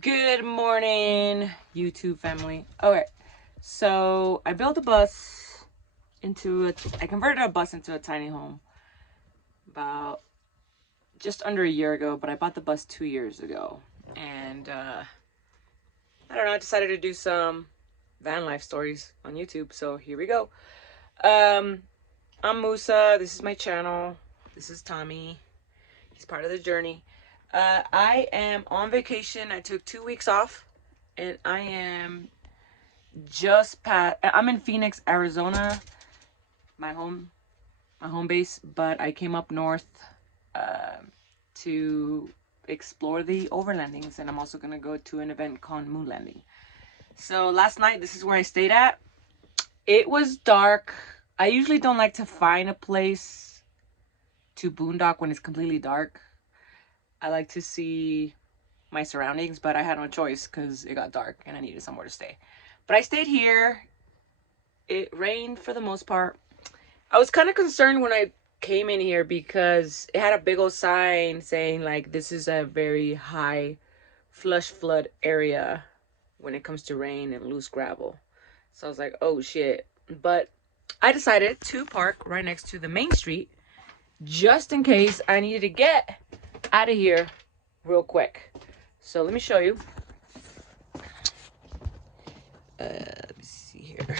Good morning, YouTube family. Okay, so I built a bus I converted a bus into a tiny home about just under a year ago, but I bought the bus 2 years ago. And I don't know, I decided to do some van life stories on YouTube, so here we go. I'm Musa, this is my channel. This is Tommy. He's part of the journey. I am on vacation. I took 2 weeks off, and I am I'm in Phoenix, Arizona, my home base, but I came up north to explore the overlandings, and I'm also gonna go to an event called Moon Landing. So last night, this is where I stayed at. It was dark. I usually don't like to find a place to boondock when it's completely dark. I like to see my surroundings, but I had no choice because it got dark and I needed somewhere to stay. But I stayed here. It rained for the most part. I was kind of concerned when I came in here because it had a big old sign saying like this is a very high flush flood area when it comes to rain and loose gravel. So I was like, oh shit. But I decided to park right next to the main street just in case I needed to get out of here real quick. So let me show you. Let me see here.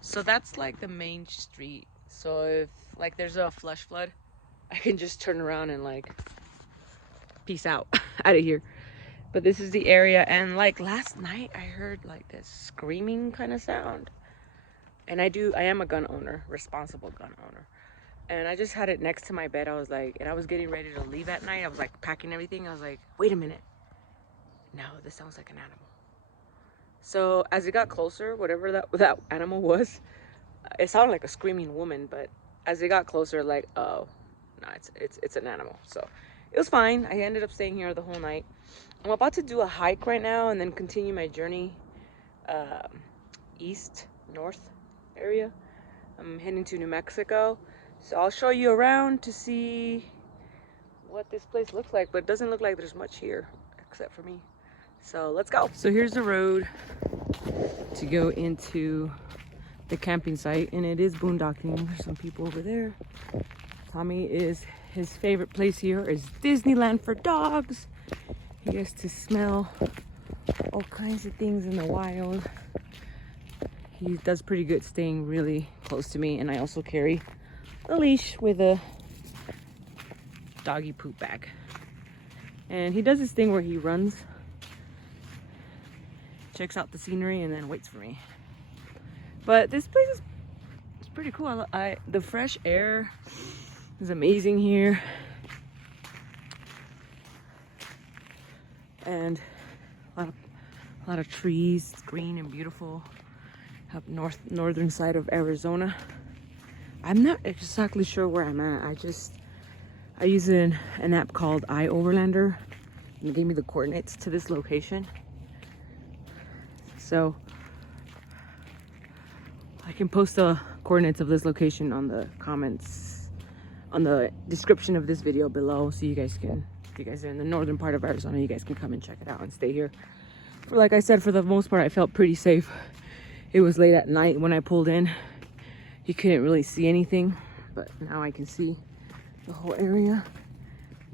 So that's like the main street. So if like there's a flash flood, I can just turn around and like peace out out of here. But this is the area, and like last night I heard like this screaming kind of sound. And I am a gun owner, responsible gun owner. And I just had it next to my bed. I was like, and I was getting ready to leave at night. I was like packing everything. I was like, wait a minute. No, this sounds like an animal. So as it got closer, whatever that animal was, it sounded like a screaming woman. But as it got closer, like, oh, no, it's an animal. So it was fine. I ended up staying here the whole night. I'm about to do a hike right now and then continue my journey north area. I'm heading to New Mexico. So I'll show you around to see what this place looks like, but it doesn't look like there's much here except for me. So let's go. So here's the road to go into the camping site, and it is boondocking. There's some people over there. His favorite place here is Disneyland for dogs. He gets to smell all kinds of things in the wild. He does pretty good staying really close to me, and I also carry a leash with a doggy poop bag. And he does this thing where he runs, checks out the scenery, and then waits for me. But this place is pretty cool. The fresh air is amazing here, and a lot of trees. It's green and beautiful up northern side of Arizona. I'm not exactly sure where I'm at. I use an app called iOverlander, and it gave me the coordinates to this location. So I can post the coordinates of this location on the comments, on the description of this video below, so you guys can, if you guys are in the northern part of Arizona, you guys can come and check it out and stay here. Like I said, for the most part, I felt pretty safe. It was late at night when I pulled in. You couldn't really see anything, but now I can see the whole area.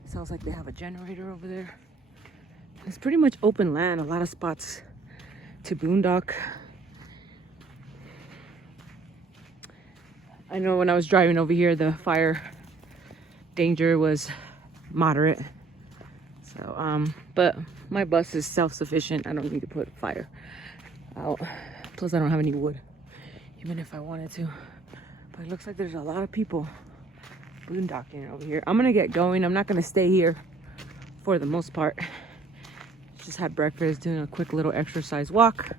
It sounds like they have a generator over there. It's pretty much open land, a lot of spots to boondock. I know when I was driving over here, the fire danger was moderate. So, but my bus is self-sufficient. I don't need to put fire out. Plus, I don't have any wood, even if I wanted to. But it looks like there's a lot of people boondocking over here. I'm gonna get going. I'm not gonna stay here for the most part. Just had breakfast, doing a quick little exercise walk,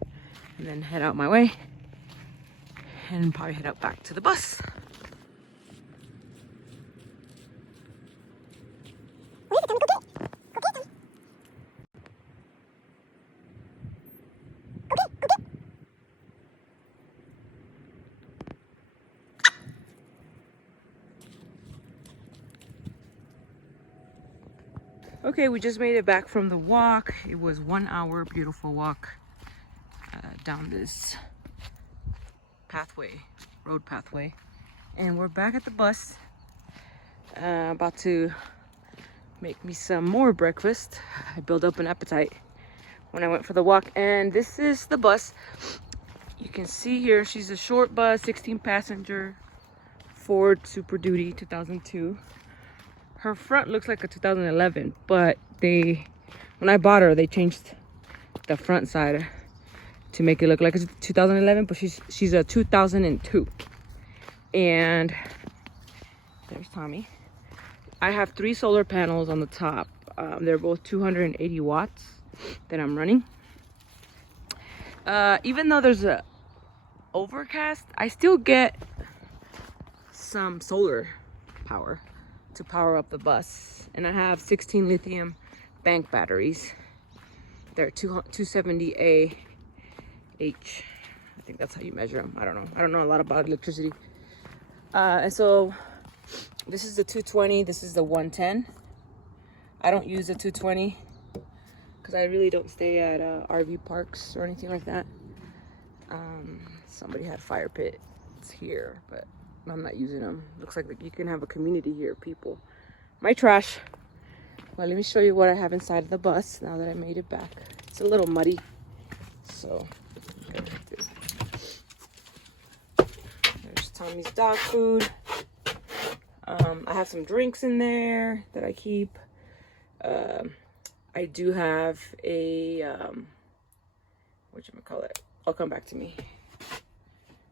and then head out my way and probably head out back to the bus. Okay, we just made it back from the walk. It was 1 hour beautiful walk down this pathway, road pathway, and we're back at the bus. About to make me some more breakfast. I built up an appetite when I went for the walk, and this is the bus. You can see here she's a short bus, 16 passenger Ford Super Duty 2002. Her front looks like a 2011, but when I bought her, they changed the front side to make it look like it's 2011, but she's a 2002. And there's Tommy. I have 3 solar panels on the top. They're both 280 watts that I'm running. Even though there's a overcast, I still get some solar power to power up the bus. And I have 16 lithium bank batteries. They're 270 Ah. I think that's how you measure them. I don't know a lot about electricity. And so this is the 220, this is the 110. I don't use the 220 because I really don't stay at RV parks or anything like that. Somebody had fire pits here, but I'm not using them. Looks like you can have a community here, people. My trash. Well, let me show you what I have inside of the bus now that I made it back. It's a little muddy, so there's Tommy's dog food. I have some drinks in there that I keep. I do have a whatchamacallit? I'll come back to me.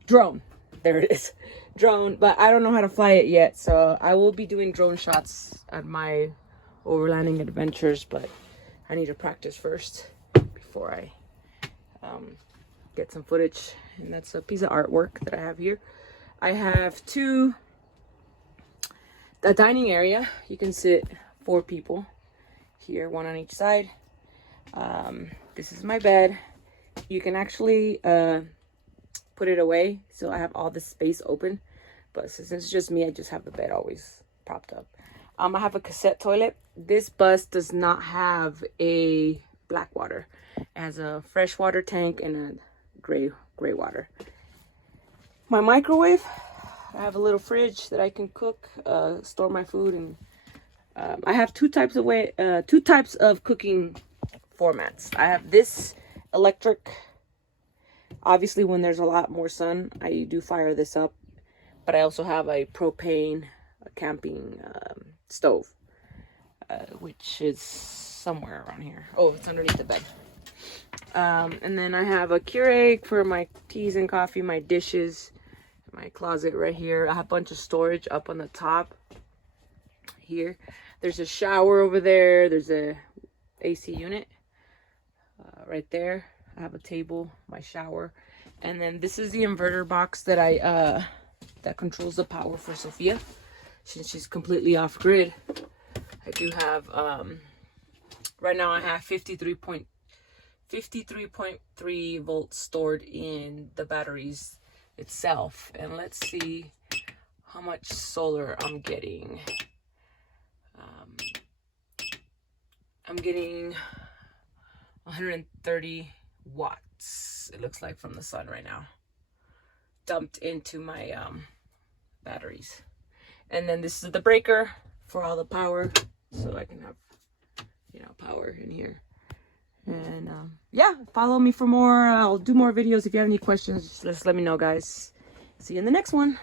Drone. There it is. Drone, but I don't know how to fly it yet, so I will be doing drone shots at my overlanding adventures, but I need to practice first before I get some footage. And that's a piece of artwork that I have here. I have a dining area. You can sit 4 people here, 1 on each side. This is my bed. You can actually put it away, so I have all this space open, but since it's just me, I just have the bed always propped up. I have a cassette toilet. This bus does not have a black water. It has a fresh water tank and a gray water. My microwave, I have a little fridge that I can cook, store my food, and I have two types of cooking formats. I have this electric. Obviously, when there's a lot more sun, I do fire this up. But I also have a propane camping stove, which is somewhere around here. Oh, it's underneath the bed. And then I have a Keurig for my teas and coffee, my dishes, my closet right here. I have a bunch of storage up on the top here. There's a shower over there. There's a AC unit right there. I have a table, my shower, and then this is the inverter box that that controls the power for Sophia, since she's completely off grid. I do have right now I have 53.3 volts stored in the batteries itself, and let's see how much solar I'm getting. I'm getting 130 watts, it looks like, from the sun right now, dumped into my batteries. And then this is the breaker for all the power, so I can have, power in here. And yeah, follow me for more. I'll do more videos. If you have any questions, just let me know, guys. See you in the next one.